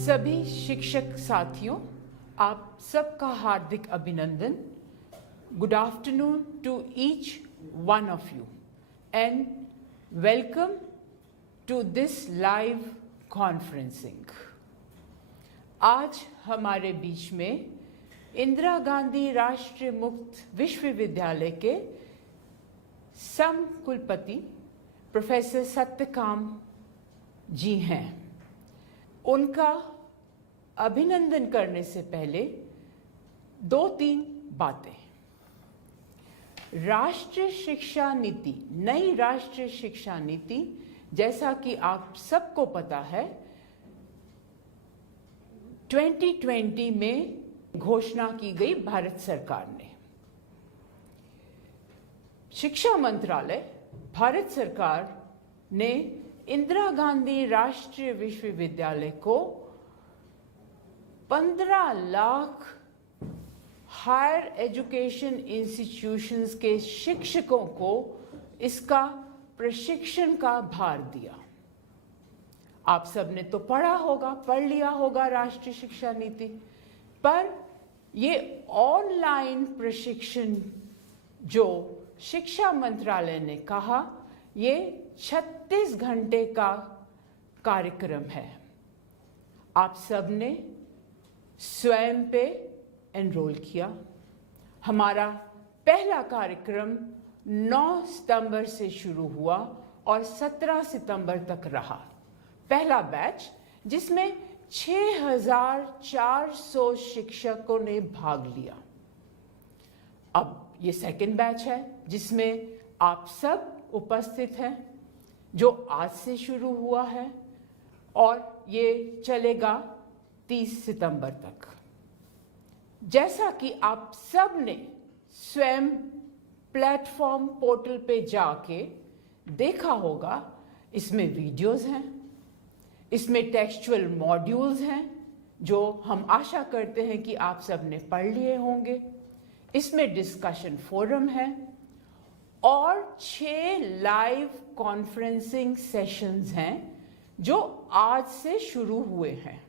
सभी शिक्षक साथियों, आप सबका हार्दिक अभिनंदन। Good afternoon to each one of you and welcome to this live conferencing. आज हमारे बीच में इंदिरा गांधी राष्ट्रीय मुक्त विश्वविद्यालय के सम कुलपति प्रोफेसर सत्यकाम जी हैं। उनका अभिनंदन करने से पहले 2-3 बातें। राष्ट्रीय शिक्षा नीति, नई राष्ट्रीय शिक्षा नीति, जैसा कि आप सबको पता है, 2020 में घोषणा की गई भारत सरकार ने। शिक्षा मंत्रालय, भारत सरकार ने इंदिरा गांधी राष्ट्रीय विश्वविद्यालय को 15 लाख हायर एजुकेशन इंस्टीट्यूशंस के शिक्षकों को इसका प्रशिक्षण का भार दिया। आप सबने तो पढ़ लिया होगा राष्ट्रीय शिक्षा नीति, पर ये ऑनलाइन प्रशिक्षण जो शिक्षा मंत्रालय ने कहा, ये 36 घंटे का कार्यक्रम है। आप सबने स्वयं पे एनरोल किया। हमारा पहला कार्यक्रम 9 सितंबर से शुरू हुआ और 17 सितंबर तक रहा। पहला बैच, जिसमें 6400 शिक्षकों ने भाग लिया। अब ये सेकंड बैच है, जिसमें आप सब उपस्थित हैं, जो आज से शुरू हुआ है और ये चलेगा 30 सितंबर तक। जैसा कि आप सब ने स्वयं प्लेटफॉर्म पोर्टल पे जाके देखा होगा, इसमें वीडियोस हैं, इसमें टेक्सचुअल मॉड्यूल्स हैं जो हम आशा करते हैं कि आप सब ने पढ़ लिए होंगे। इसमें डिस्कशन फोरम है और 6 लाइव कॉन्फ्रेंसिंग सेशंस हैं जो आज से शुरू हुए हैं।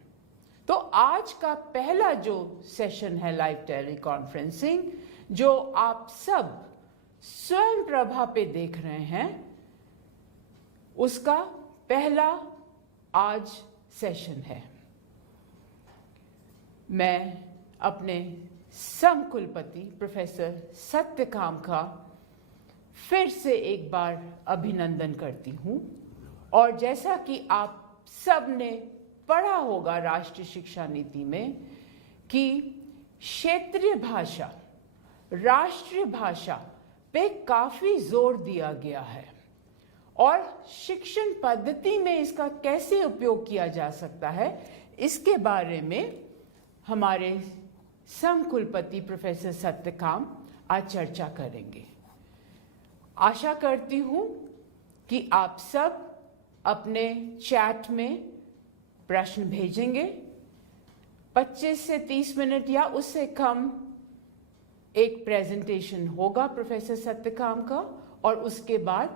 तो आज का पहला जो सेशन है लाइव टेली कॉन्फ्रेंसिंग, जो आप सब स्वयं प्रभा पे देख रहे हैं, उसका पहला आज सेशन है। मैं अपने सम कुलपति प्रोफेसर सत्यकाम का फिर से एक बार अभिनंदन करती हूं। और जैसा कि आप सब ने पढ़ा होगा राष्ट्रीय शिक्षा नीति में कि क्षेत्रीय भाषा, राष्ट्रीय भाषा पे काफी जोर दिया गया है और शिक्षण पद्धति में इसका कैसे उपयोग किया जा सकता है, इसके बारे में हमारे सम कुलपति प्रोफेसर सत्यकाम आज चर्चा करेंगे। आशा करती हूं कि आप सब अपने चैट में प्रश्न भेजेंगे। 25 से 30 मिनट या उससे कम एक प्रेजेंटेशन होगा प्रोफेसर सत्यकाम का और उसके बाद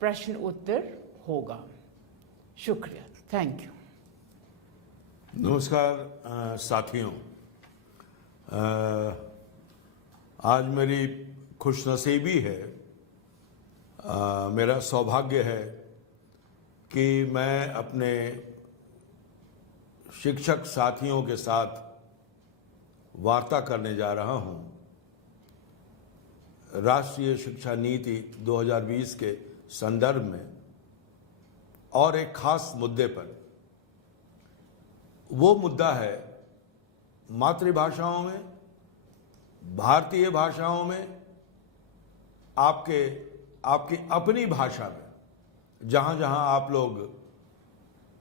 प्रश्न उत्तर होगा। शुक्रिया, थैंक यू। नमस्कार साथियों, आज मेरी खुशनसीबी है, मेरा सौभाग्य है कि मैं अपने शिक्षक साथियों के साथ वार्ता करने जा रहा हूं राष्ट्रीय शिक्षा नीति 2020 के संदर्भ में और एक खास मुद्दे पर। वो मुद्दा है मातृभाषाओं में, भारतीय भाषाओं में, आपकी अपनी भाषा में, जहां जहां आप लोग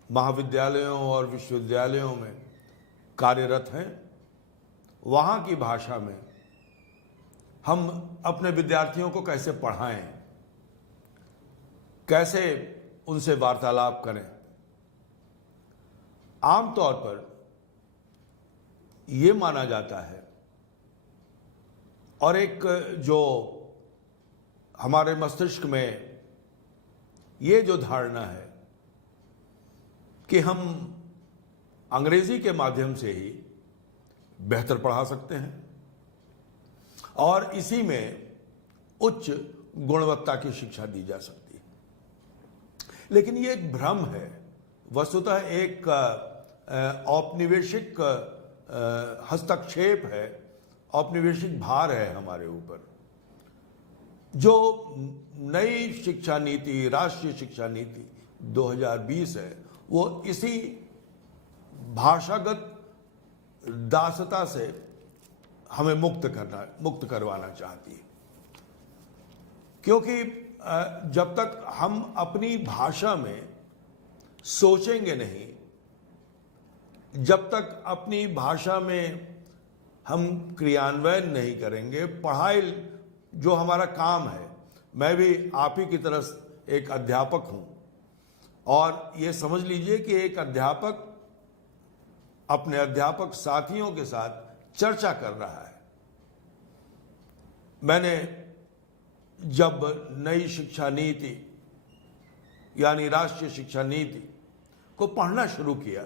महाविद्यालयों और विश्वविद्यालयों में कार्यरत हैं, वहां की भाषा में हम अपने विद्यार्थियों को कैसे पढ़ाएं, कैसे उनसे वार्तालाप करें। आमतौर पर यह माना जाता है और एक जो हमारे मस्तिष्क में ये जो धारणा है कि हम अंग्रेजी के माध्यम से ही बेहतर पढ़ा सकते हैं और इसी में उच्च गुणवत्ता की शिक्षा दी जा सकती है। लेकिन ये एक भ्रम है, वस्तुतः एक औपनिवेशिक हस्तक्षेप है, औपनिवेशिक भार है हमारे ऊपर। जो नई शिक्षा नीति, राष्ट्रीय शिक्षा नीति 2020 है, वो इसी भाषागत दासता से हमें मुक्त करवाना चाहती है। क्योंकि जब तक हम अपनी भाषा में सोचेंगे नहीं, जब तक अपनी भाषा में हम क्रियान्वयन नहीं करेंगे, पढ़ाई जो हमारा काम है, मैं भी आप ही की तरह एक अध्यापक हूं और ये समझ लीजिए कि एक अध्यापक अपने अध्यापक साथियों के साथ चर्चा कर रहा है। मैंने जब नई शिक्षा नीति यानी राष्ट्रीय शिक्षा नीति को पढ़ना शुरू किया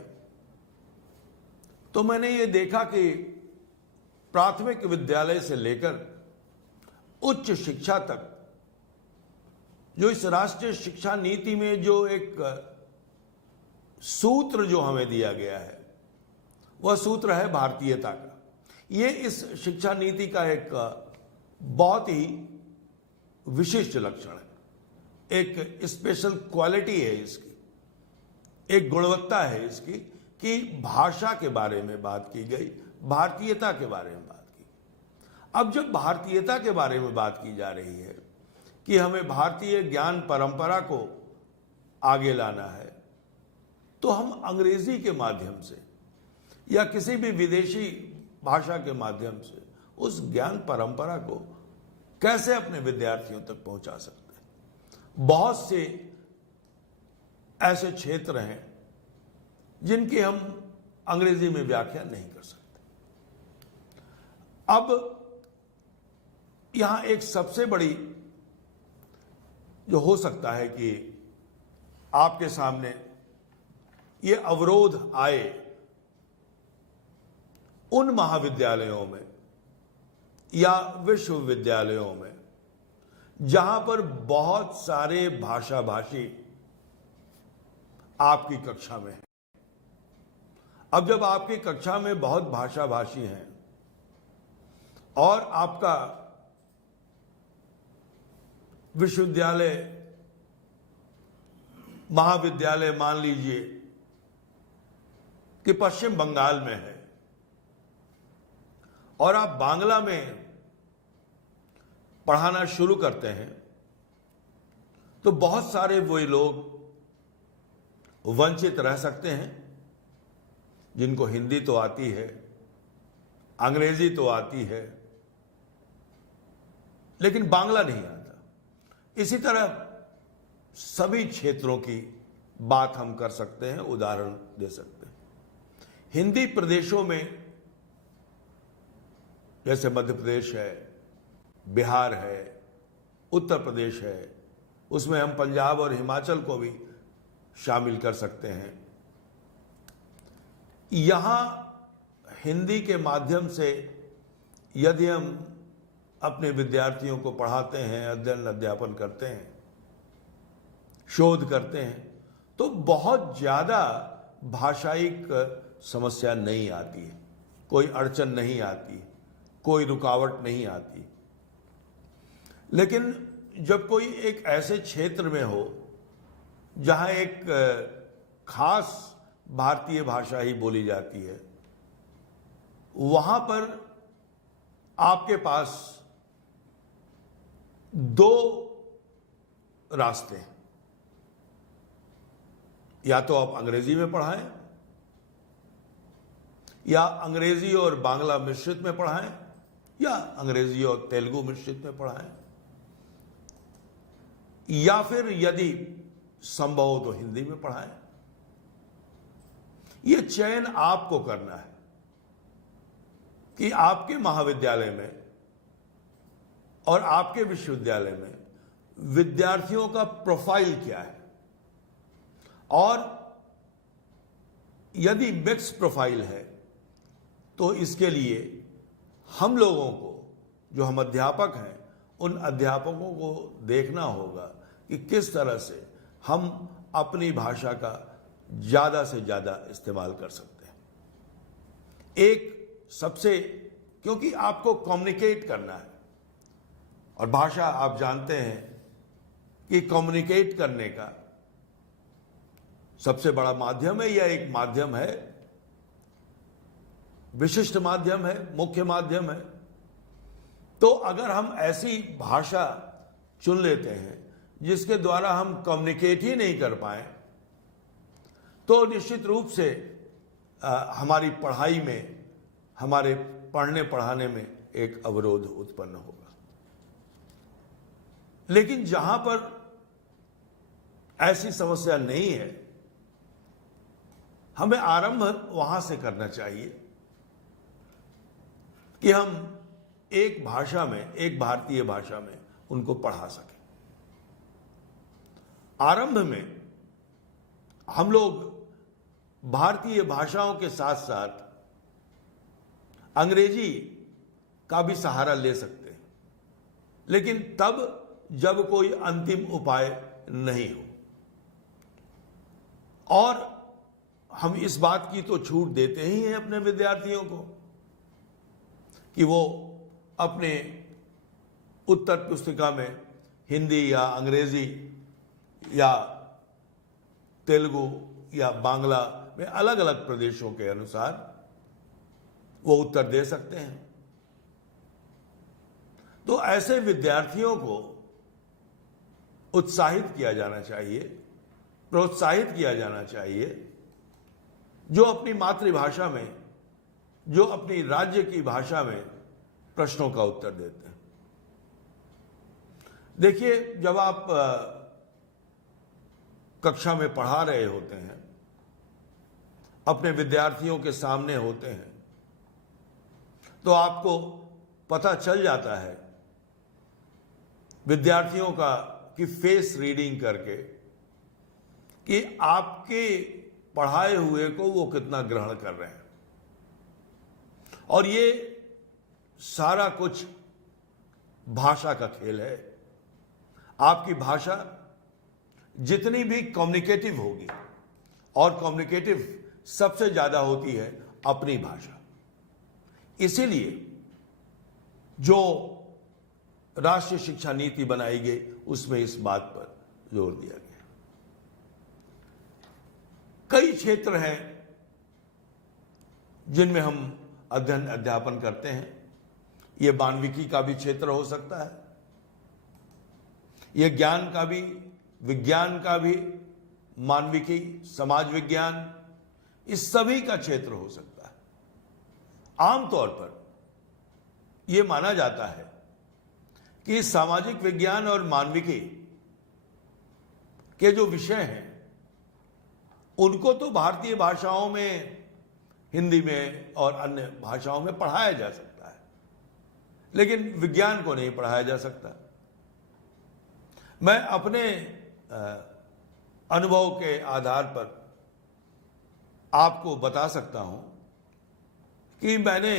तो मैंने ये देखा कि प्राथमिक विद्यालय से लेकर उच्च शिक्षा तक जो इस राष्ट्रीय शिक्षा नीति में जो एक सूत्र जो हमें दिया गया है, वह सूत्र है भारतीयता का। ये इस शिक्षा नीति का एक बहुत ही विशिष्ट लक्षण है, एक स्पेशल क्वालिटी है इसकी, एक गुणवत्ता है इसकी कि भाषा के बारे में बात की गई, भारतीयता के बारे में बात की। अब जब भारतीयता के बारे में बात की जा रही है कि हमें भारतीय ज्ञान परंपरा को आगे लाना है, तो हम अंग्रेजी के माध्यम से या किसी भी विदेशी भाषा के माध्यम से उस ज्ञान परंपरा को कैसे अपने विद्यार्थियों तक पहुंचा सकते हैं। बहुत से ऐसे क्षेत्र हैं जिनकी हम अंग्रेजी में व्याख्या नहीं कर सकते। अब यहां एक सबसे बड़ी जो हो सकता है कि आपके सामने ये अवरोध आए उन महाविद्यालयों में या विश्वविद्यालयों में जहां पर बहुत सारे भाषाभाषी आपकी कक्षा में हैं। अब जब आपकी कक्षा में बहुत भाषाभाषी हैं और आपका विश्वविद्यालय, महाविद्यालय मान लीजिए कि पश्चिम बंगाल में है और आप बांग्ला में पढ़ाना शुरू करते हैं, तो बहुत सारे वही लोग वंचित रह सकते हैं जिनको हिंदी तो आती है, अंग्रेजी तो आती है, लेकिन बांग्ला नहीं आता। इसी तरह सभी क्षेत्रों की बात हम कर सकते हैं, उदाहरण दे सकते हैं। हिंदी प्रदेशों में जैसे मध्य प्रदेश है, बिहार है, उत्तर प्रदेश है, उसमें हम पंजाब और हिमाचल को भी शामिल कर सकते हैं। यहां हिंदी के माध्यम से यदि हम अपने विद्यार्थियों को पढ़ाते हैं, अध्ययन अध्यापन करते हैं, शोध करते हैं, तो बहुत ज्यादा भाषायिक समस्या नहीं आती है, कोई अड़चन नहीं आती, कोई रुकावट नहीं आती। लेकिन जब कोई एक ऐसे क्षेत्र में हो जहां एक खास भारतीय भाषा ही बोली जाती है, वहां पर आपके पास दो रास्ते हैं। या तो आप अंग्रेजी में पढ़ाएं या अंग्रेजी और बांग्ला मिश्रित में पढ़ाएं या अंग्रेजी और तेलुगु मिश्रित में पढ़ाएं, या फिर यदि संभव हो तो हिंदी में पढ़ाएं। यह चयन आपको करना है कि आपके महाविद्यालय में और आपके विश्वविद्यालय में विद्यार्थियों का प्रोफाइल क्या है और यदि मिक्स प्रोफाइल है तो इसके लिए हम लोगों को, जो हम अध्यापक हैं, उन अध्यापकों को देखना होगा कि किस तरह से हम अपनी भाषा का ज़्यादा से ज़्यादा इस्तेमाल कर सकते हैं। एक सबसे, क्योंकि आपको कम्युनिकेट करना है, और भाषा आप जानते हैं कि कम्युनिकेट करने का सबसे बड़ा माध्यम है, या एक माध्यम है, विशिष्ट माध्यम है, मुख्य माध्यम है। तो अगर हम ऐसी भाषा चुन लेते हैं जिसके द्वारा हम कम्युनिकेट ही नहीं कर पाए, तो निश्चित रूप से हमारी पढ़ाई में, हमारे पढ़ने पढ़ाने में एक अवरोध उत्पन्न होगा। लेकिन जहां पर ऐसी समस्या नहीं है, हमें आरंभ वहां से करना चाहिए कि हम एक भाषा में, एक भारतीय भाषा में उनको पढ़ा सकें। आरंभ में हम लोग भारतीय भाषाओं के साथ साथ अंग्रेजी का भी सहारा ले सकते हैं, लेकिन तब जब कोई अंतिम उपाय नहीं हो। और हम इस बात की तो छूट देते ही हैं अपने विद्यार्थियों को कि वो अपने उत्तर पुस्तिका में हिंदी या अंग्रेजी या तेलुगु या बांग्ला में अलग अलग प्रदेशों के अनुसार वो उत्तर दे सकते हैं। तो ऐसे विद्यार्थियों को उत्साहित किया जाना चाहिए, प्रोत्साहित किया जाना चाहिए, जो अपनी मातृभाषा में, जो अपनी राज्य की भाषा में प्रश्नों का उत्तर देते हैं। देखिए, जब आप कक्षा में पढ़ा रहे होते हैं, अपने विद्यार्थियों के सामने होते हैं, तो आपको पता चल जाता है विद्यार्थियों की फेस रीडिंग करके कि आपके पढ़ाए हुए को वो कितना ग्रहण कर रहे हैं। और ये सारा कुछ भाषा का खेल है। आपकी भाषा जितनी भी कम्युनिकेटिव होगी, और कम्युनिकेटिव सबसे ज्यादा होती है अपनी भाषा, इसीलिए जो राष्ट्रीय शिक्षा नीति बनाई गई उसमें इस बात पर जोर दिया गया। कई क्षेत्र हैं जिनमें हम अध्ययन अध्यापन करते हैं। ये मानविकी का भी क्षेत्र हो सकता है, ये ज्ञान का भी, विज्ञान का भी, मानविकी, समाज विज्ञान, इस सभी का क्षेत्र हो सकता है। आमतौर पर यह माना जाता है कि सामाजिक विज्ञान और मानविकी के जो विषय हैं उनको तो भारतीय भाषाओं में, हिंदी में और अन्य भाषाओं में पढ़ाया जा सकता है, लेकिन विज्ञान को नहीं पढ़ाया जा सकता। मैं अपने अनुभव के आधार पर आपको बता सकता हूं कि मैंने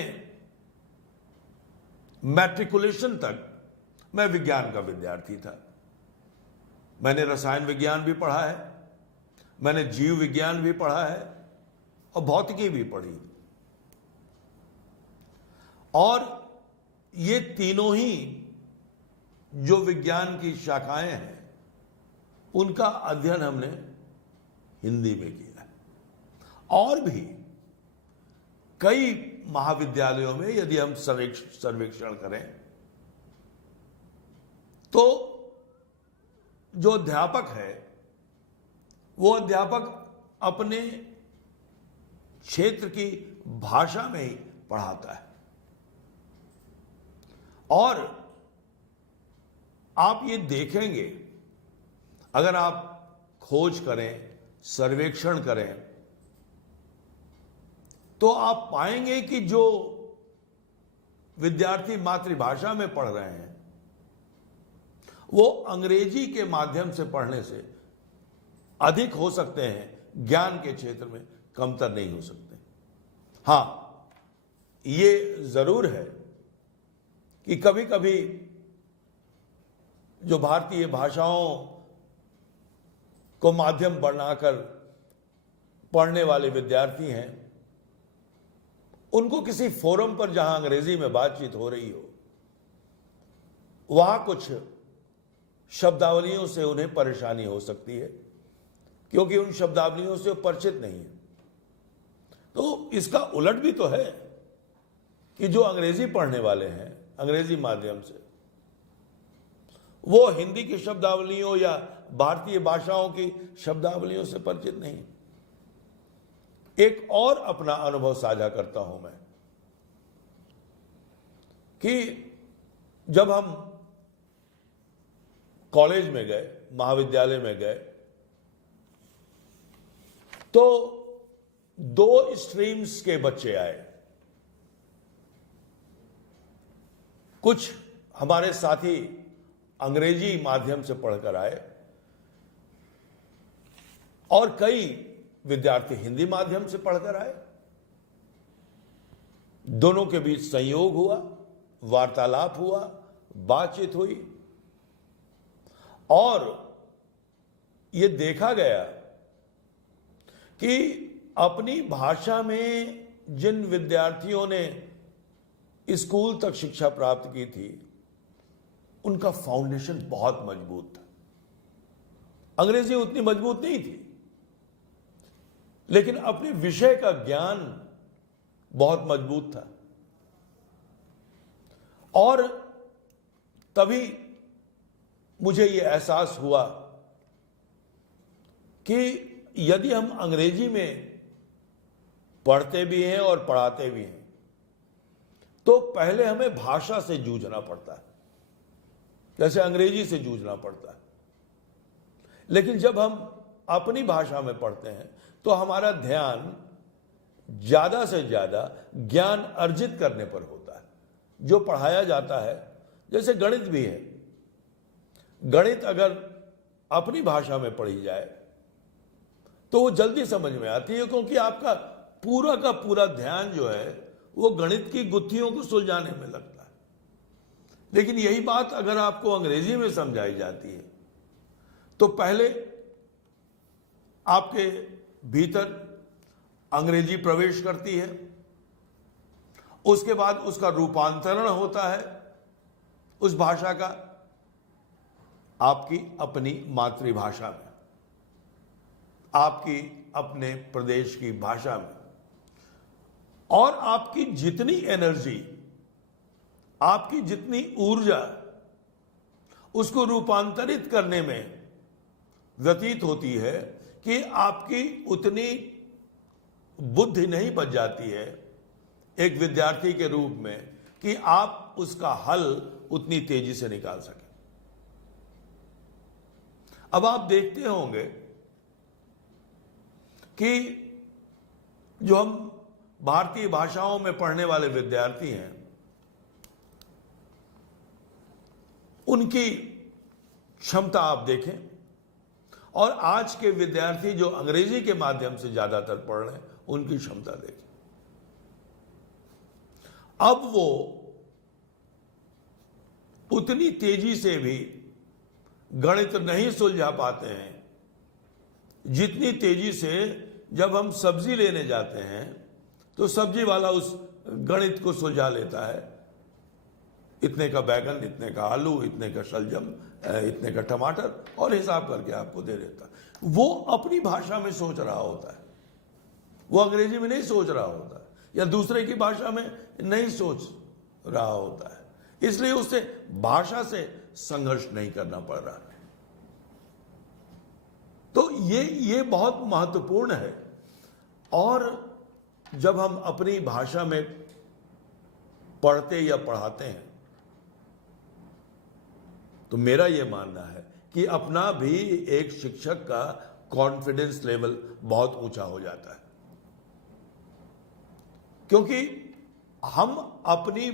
मैट्रिकुलेशन तक मैं विज्ञान का विद्यार्थी था। मैंने रसायन विज्ञान भी पढ़ा है, मैंने जीव विज्ञान भी पढ़ा है और भौतिकी भी पढ़ी। और ये तीनों ही जो विज्ञान की शाखाएं हैं उनका अध्ययन हमने हिंदी में किया है। और भी कई महाविद्यालयों में यदि हम सर्वेक्षण करें तो जो अध्यापक है वो अध्यापक अपने क्षेत्र की भाषा में ही पढ़ाता है। और आप ये देखेंगे, अगर आप खोज करें, सर्वेक्षण करें, तो आप पाएंगे कि जो विद्यार्थी मातृभाषा में पढ़ रहे हैं वो अंग्रेजी के माध्यम से पढ़ने से अधिक हो सकते हैं ज्ञान के क्षेत्र में कमतर नहीं हो सकते। हां, ये जरूर है कि कभी कभी जो भारतीय भाषाओं को माध्यम बनाकर पढ़ने वाले विद्यार्थी हैं, उनको किसी फोरम पर जहां अंग्रेजी में बातचीत हो रही हो, वहां कुछ शब्दावलियों से उन्हें परेशानी हो सकती है, क्योंकि उन शब्दावलियों से वो परिचित नहीं है। तो इसका उलट भी तो है कि जो अंग्रेजी पढ़ने वाले हैं अंग्रेजी माध्यम से, वो हिंदी की शब्दावलियों या भारतीय भाषाओं की शब्दावलियों से परिचित नहीं। एक और अपना अनुभव साझा करता हूं मैं कि जब हम कॉलेज में गए, महाविद्यालय में गए, तो 2 स्ट्रीम्स के बच्चे आए। कुछ हमारे साथी अंग्रेजी माध्यम से पढ़कर आए और कई विद्यार्थी हिंदी माध्यम से पढ़कर आए। दोनों के बीच संयोग हुआ, वार्तालाप हुआ, बातचीत हुई और यह देखा गया कि अपनी भाषा में जिन विद्यार्थियों ने स्कूल तक शिक्षा प्राप्त की थी, उनका फाउंडेशन बहुत मजबूत था। अंग्रेजी उतनी मजबूत नहीं थी, लेकिन अपने विषय का ज्ञान बहुत मजबूत था। और तभी मुझे यह एहसास हुआ कि यदि हम अंग्रेजी में पढ़ते भी हैं और पढ़ाते भी हैं, तो पहले हमें भाषा से जूझना पड़ता है, जैसे अंग्रेजी से जूझना पड़ता है। लेकिन जब हम अपनी भाषा में पढ़ते हैं तो हमारा ध्यान ज्यादा से ज्यादा ज्ञान अर्जित करने पर होता है। जो पढ़ाया जाता है, जैसे गणित भी है, गणित अगर अपनी भाषा में पढ़ी जाए तो वो जल्दी समझ में आती है, क्योंकि आपका पूरा का पूरा ध्यान जो है वो गणित की गुत्थियों को सुलझाने में लगता है। लेकिन यही बात अगर आपको अंग्रेजी में समझाई जाती है तो पहले आपके भीतर अंग्रेजी प्रवेश करती है, उसके बाद उसका रूपांतरण होता है उस भाषा का आपकी अपनी मातृभाषा में, आपकी अपने प्रदेश की भाषा में। और आपकी जितनी एनर्जी, आपकी जितनी ऊर्जा उसको रूपांतरित करने में व्यतीत होती है कि आपकी उतनी बुद्धि नहीं बच जाती है एक विद्यार्थी के रूप में कि आप उसका हल उतनी तेजी से निकाल सकें। अब आप देखते होंगे कि जो हम भारतीय भाषाओं में पढ़ने वाले विद्यार्थी हैं, उनकी क्षमता आप देखें, और आज के विद्यार्थी जो अंग्रेजी के माध्यम से ज्यादातर पढ़ रहे हैं, उनकी क्षमता देखें। अब वो उतनी तेजी से भी गणित नहीं सुलझा पाते हैं जितनी तेजी से जब हम सब्जी लेने जाते हैं तो सब्जी वाला उस गणित को सुलझा लेता है। इतने का बैगन, इतने का आलू, इतने का शलजम, इतने का टमाटर, और हिसाब करके आपको दे देता है। वो अपनी भाषा में सोच रहा होता है, वो अंग्रेजी में नहीं सोच रहा होता है, या दूसरे की भाषा में नहीं सोच रहा होता है, इसलिए उससे भाषा से संघर्ष नहीं करना पड़ रहा है। तो ये बहुत महत्वपूर्ण है। और जब हम अपनी भाषा में पढ़ते या पढ़ाते हैं तो मेरा यह मानना है कि अपना भी एक शिक्षक का कॉन्फिडेंस लेवल बहुत ऊंचा हो जाता है, क्योंकि हम अपनी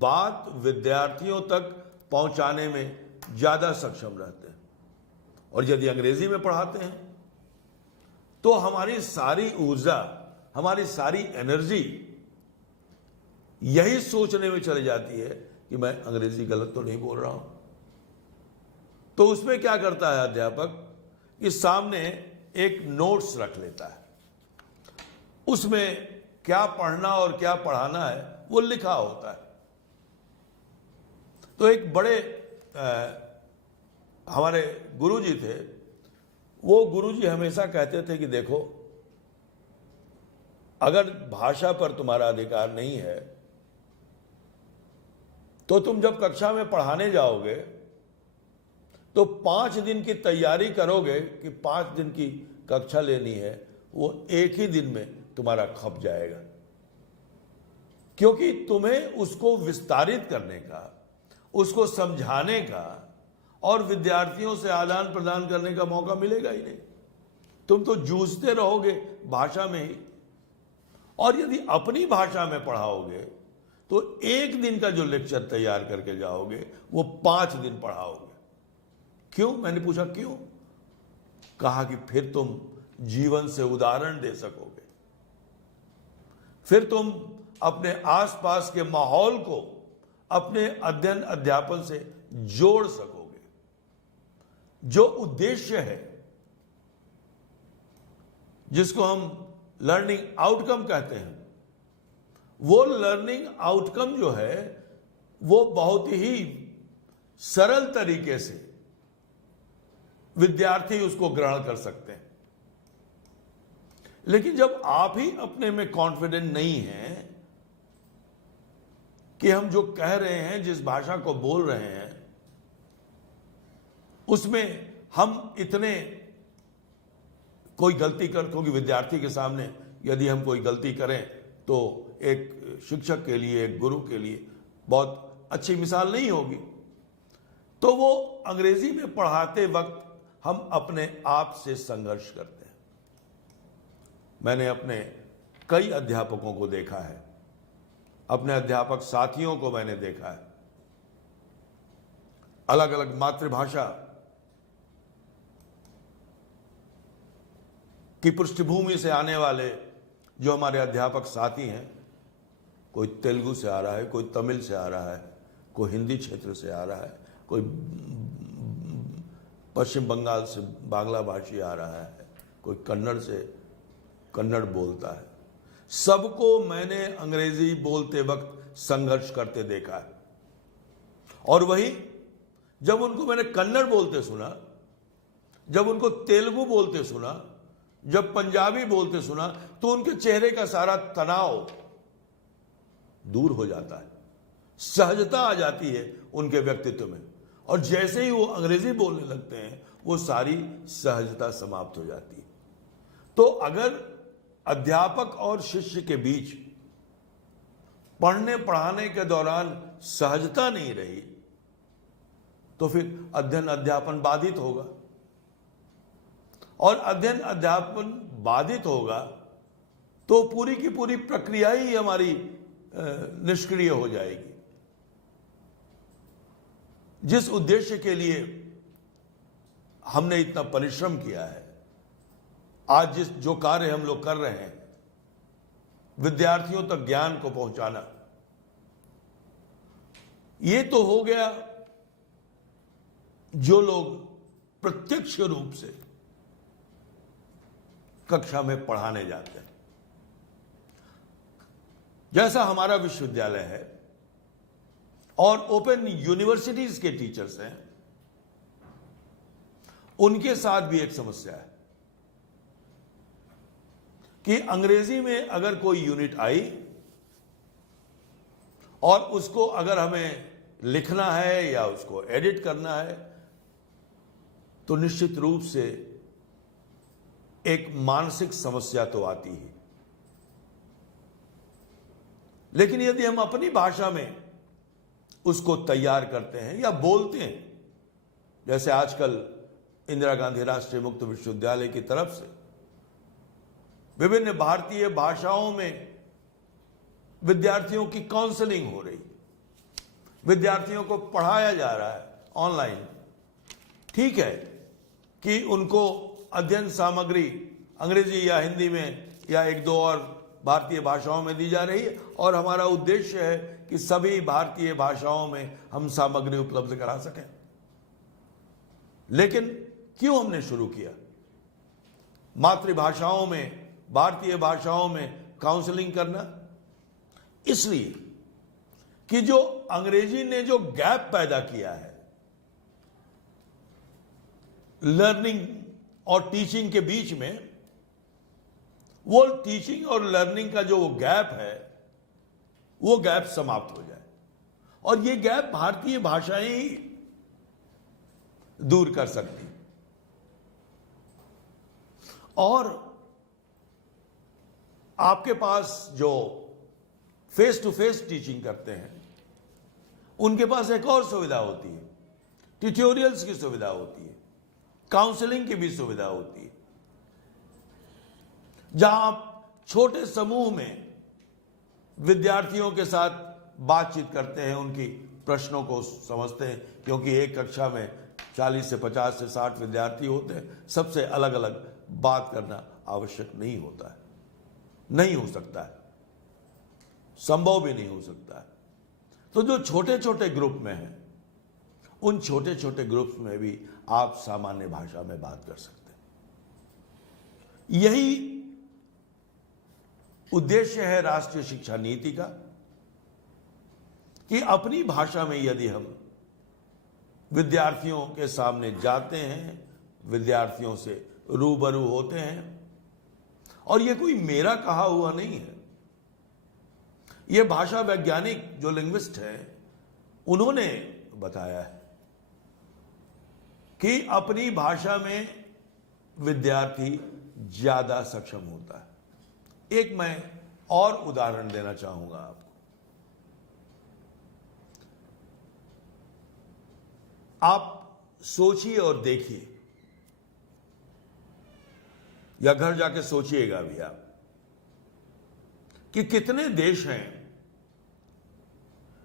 बात विद्यार्थियों तक पहुंचाने में ज्यादा सक्षम रहते हैं। और यदि अंग्रेजी में पढ़ाते हैं तो हमारी सारी ऊर्जा, हमारी सारी एनर्जी यही सोचने में चली जाती है कि मैं अंग्रेजी गलत तो नहीं बोल रहा हूं। तो उसमें क्या करता है अध्यापक कि सामने एक नोट्स रख लेता है, उसमें क्या पढ़ना और क्या पढ़ाना है वो लिखा होता है। तो एक बड़े हमारे गुरुजी थे, वो गुरुजी हमेशा कहते थे कि देखो, अगर भाषा पर तुम्हारा अधिकार नहीं है तो तुम जब कक्षा में पढ़ाने जाओगे तो 5 दिन की तैयारी करोगे कि 5 दिन की कक्षा लेनी है, वो एक ही दिन में तुम्हारा खप जाएगा, क्योंकि तुम्हें उसको विस्तारित करने का, उसको समझाने का और विद्यार्थियों से आदान प्रदान करने का मौका मिलेगा ही नहीं। तुम तो जूझते रहोगे भाषा में ही, और यदि अपनी भाषा में पढ़ाओगे तो एक दिन का जो लेक्चर तैयार करके जाओगे वो 5 दिन पढ़ाओगे। क्यों? मैंने पूछा क्यों? कहा कि फिर तुम जीवन से उदाहरण दे सकोगे, फिर तुम अपने आसपास के माहौल को अपने अध्ययन अध्यापन से जोड़ सकोगे। जो उद्देश्य है, जिसको हम लर्निंग आउटकम कहते हैं, वो लर्निंग आउटकम जो है वो बहुत ही सरल तरीके से विद्यार्थी उसको ग्रहण कर सकते हैं। लेकिन जब आप ही अपने में कॉन्फिडेंट नहीं हैं कि हम जो कह रहे हैं, जिस भाषा को बोल रहे हैं, उसमें हम इतने कोई गलती कर, क्योंकि विद्यार्थी के सामने यदि हम कोई गलती करें तो एक शिक्षक के लिए, एक गुरु के लिए बहुत अच्छी मिसाल नहीं होगी। तो वो अंग्रेजी में पढ़ाते वक्त हम अपने आप से संघर्ष करते हैं। मैंने अपने कई अध्यापकों को देखा है, अपने अध्यापक साथियों को मैंने देखा है, अलग अलग मातृभाषा की पृष्ठभूमि से आने वाले जो हमारे अध्यापक साथी हैं, कोई तेलुगु से आ रहा है, कोई तमिल से आ रहा है, कोई हिंदी क्षेत्र से आ रहा है, कोई पश्चिम बंगाल से बांग्ला भाषी आ रहा है, कोई कन्नड़ से कन्नड़ बोलता है। सबको मैंने अंग्रेजी बोलते वक्त संघर्ष करते देखा है। और वही जब उनको मैंने कन्नड़ बोलते सुना, जब उनको तेलुगु बोलते सुना, जब पंजाबी बोलते सुना, तो उनके चेहरे का सारा तनाव दूर हो जाता है, सहजता आ जाती है उनके व्यक्तित्व में, और जैसे ही वो अंग्रेजी बोलने लगते हैं वो सारी सहजता समाप्त हो जाती है। तो अगर अध्यापक और शिष्य के बीच पढ़ने पढ़ाने के दौरान सहजता नहीं रही तो फिर अध्ययन अध्यापन बाधित होगा, और अध्ययन अध्यापन बाधित होगा तो पूरी की पूरी प्रक्रिया ही हमारी निष्क्रिय हो जाएगी। जिस उद्देश्य के लिए हमने इतना परिश्रम किया है, आज जो कार्य हम लोग कर रहे हैं, विद्यार्थियों तक ज्ञान को पहुंचाना, ये तो हो गया जो लोग प्रत्यक्ष रूप से कक्षा में पढ़ाने जाते हैं। जैसा हमारा विश्वविद्यालय है और ओपन यूनिवर्सिटीज के टीचर्स हैं, उनके साथ भी एक समस्या है कि अंग्रेजी में अगर कोई यूनिट आई और उसको अगर हमें लिखना है या उसको एडिट करना है तो निश्चित रूप से एक मानसिक समस्या तो आती है। लेकिन यदि हम अपनी भाषा में उसको तैयार करते हैं या बोलते हैं, जैसे आजकल इंदिरा गांधी राष्ट्रीय मुक्त विश्वविद्यालय की तरफ से विभिन्न भारतीय भाषाओं में विद्यार्थियों की काउंसलिंग हो रही, विद्यार्थियों को पढ़ाया जा रहा है ऑनलाइन। ठीक है कि उनको अध्ययन सामग्री अंग्रेजी या हिंदी में या एक दो और भारतीय भाषाओं में दी जा रही है, और हमारा उद्देश्य है कि सभी भारतीय भाषाओं में हम सामग्री उपलब्ध करा सकें। लेकिन क्यों हमने शुरू किया मातृभाषाओं में, भारतीय भाषाओं में काउंसलिंग करना? इसलिए कि जो अंग्रेजी ने जो गैप पैदा किया है लर्निंग और टीचिंग के बीच में, वो टीचिंग और लर्निंग का जो गैप है वो गैप समाप्त हो जाए, और ये गैप भारतीय भाषाएं ही दूर कर सकती। और आपके पास जो फेस टू फेस टीचिंग करते हैं उनके पास एक और सुविधा होती है, ट्यूटोरियल्स की सुविधा होती है, काउंसलिंग की भी सुविधा होती है, जहां आप छोटे समूह में विद्यार्थियों के साथ बातचीत करते हैं, उनकी प्रश्नों को समझते हैं, क्योंकि एक कक्षा में 40 से 50 से 60 विद्यार्थी होते हैं, सबसे अलग अलग बात करना आवश्यक नहीं होता है, नहीं हो सकता है, संभव भी नहीं हो सकता है। तो जो छोटे छोटे ग्रुप में हैं, उन छोटे छोटे ग्रुप्स में भी आप सामान्य भाषा में बात कर सकते हैं। यही उद्देश्य है राष्ट्रीय शिक्षा नीति का, कि अपनी भाषा में यदि हम विद्यार्थियों के सामने जाते हैं, विद्यार्थियों से रूबरू होते हैं, और यह कोई मेरा कहा हुआ नहीं है, यह भाषा वैज्ञानिक जो लिंग्विस्ट हैं उन्होंने बताया है कि अपनी भाषा में विद्यार्थी ज्यादा सक्षम होता है। एक मैं और उदाहरण देना चाहूंगा आपको। आप सोचिए और देखिए, या घर जाके सोचिएगा भी आप, कि कितने देश हैं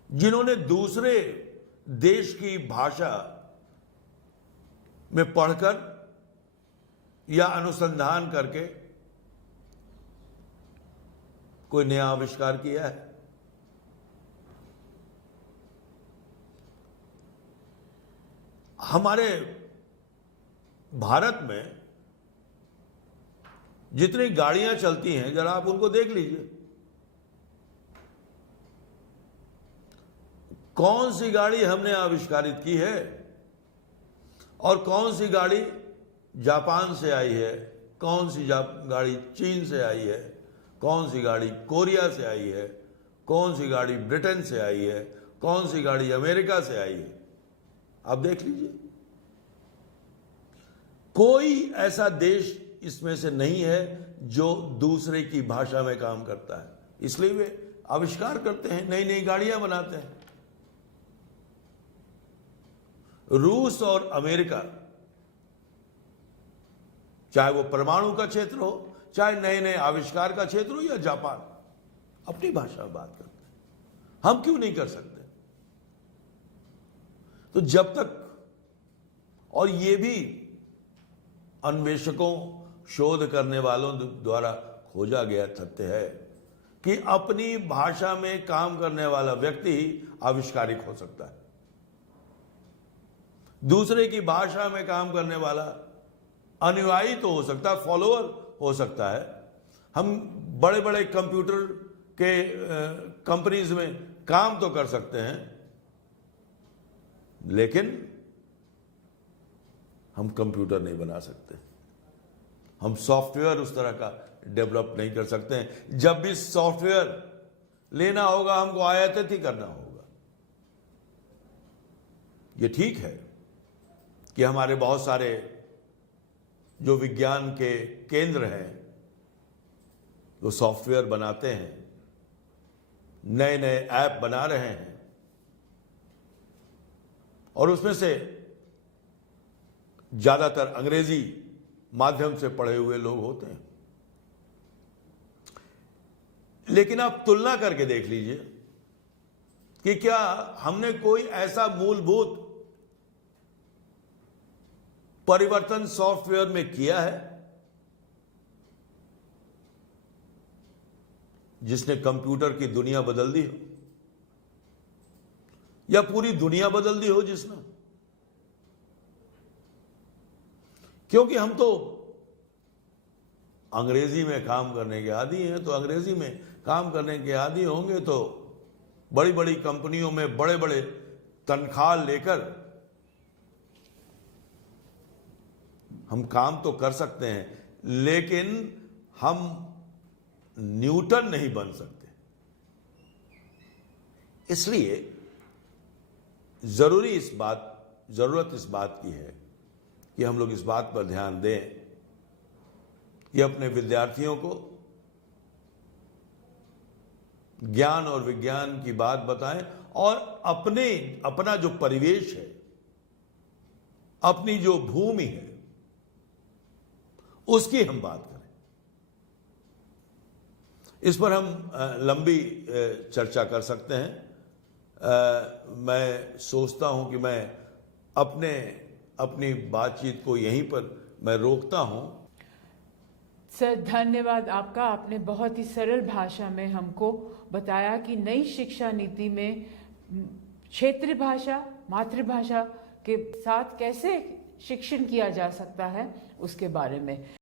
जिन्होंने दूसरे देश की भाषा में पढ़कर या अनुसंधान करके कोई नया आविष्कार किया है। हमारे भारत में जितनी गाड़ियां चलती हैं, जरा आप उनको देख लीजिए, कौन सी गाड़ी हमने आविष्कारित की है और कौन सी गाड़ी जापान से आई है, कौन सी गाड़ी चीन से आई है, कौन सी गाड़ी कोरिया से आई है, कौन सी गाड़ी ब्रिटेन से आई है, कौन सी गाड़ी अमेरिका से आई है। आप देख लीजिए, कोई ऐसा देश इसमें से नहीं है जो दूसरे की भाषा में काम करता है। इसलिए वे आविष्कार करते हैं, नई नई गाड़ियां बनाते हैं। रूस और अमेरिका, चाहे वो परमाणु का क्षेत्र हो, चाहे नए नए आविष्कार का क्षेत्र हो, या जापान, अपनी भाषा में बात करते हैं। हम क्यों नहीं कर सकते? तो जब तक, और ये भी अन्वेषकों, शोध करने वालों द्वारा खोजा गया तथ्य है कि अपनी भाषा में काम करने वाला व्यक्ति ही आविष्कारिक हो सकता है। दूसरे की भाषा में काम करने वाला अनुयायी तो हो सकता है, फॉलोअर हो सकता है। हम बड़े बड़े कंप्यूटर के कंपनीज में काम तो कर सकते हैं, लेकिन हम कंप्यूटर नहीं बना सकते, हम सॉफ्टवेयर उस तरह का डेवलप नहीं कर सकते हैं। जब भी सॉफ्टवेयर लेना होगा, हमको आयातित ही करना होगा। ये ठीक है कि हमारे बहुत सारे जो विज्ञान के केंद्र हैं वो सॉफ्टवेयर बनाते हैं, नए नए ऐप बना रहे हैं, और उसमें से ज्यादातर अंग्रेजी माध्यम से पढ़े हुए लोग होते हैं। लेकिन आप तुलना करके देख लीजिए कि क्या हमने कोई ऐसा मूलभूत परिवर्तन सॉफ्टवेयर में किया है जिसने कंप्यूटर की दुनिया बदल दी हो, या पूरी दुनिया बदल दी हो जिसने। क्योंकि हम तो अंग्रेजी में काम करने के आदी हैं, तो अंग्रेजी में काम करने के आदी होंगे तो बड़ी बड़ी कंपनियों में बड़े बड़े तनख्वाह लेकर हम काम तो कर सकते हैं, लेकिन हम न्यूटन नहीं बन सकते। इसलिए जरूरत इस बात की है कि हम लोग इस बात पर ध्यान दें कि अपने विद्यार्थियों को ज्ञान और विज्ञान की बात बताएं और अपना जो परिवेश है, अपनी जो भूमि है, उसकी हम बात करें। इस पर हम लंबी चर्चा कर सकते हैं। मैं सोचता हूं कि मैं अपनी बातचीत को यहीं पर मैं रोकता हूं। सर, धन्यवाद आपका। आपने बहुत ही सरल भाषा में हमको बताया कि नई शिक्षा नीति में क्षेत्रीय भाषा, मातृभाषा के साथ कैसे शिक्षण किया जा सकता है, उसके बारे में।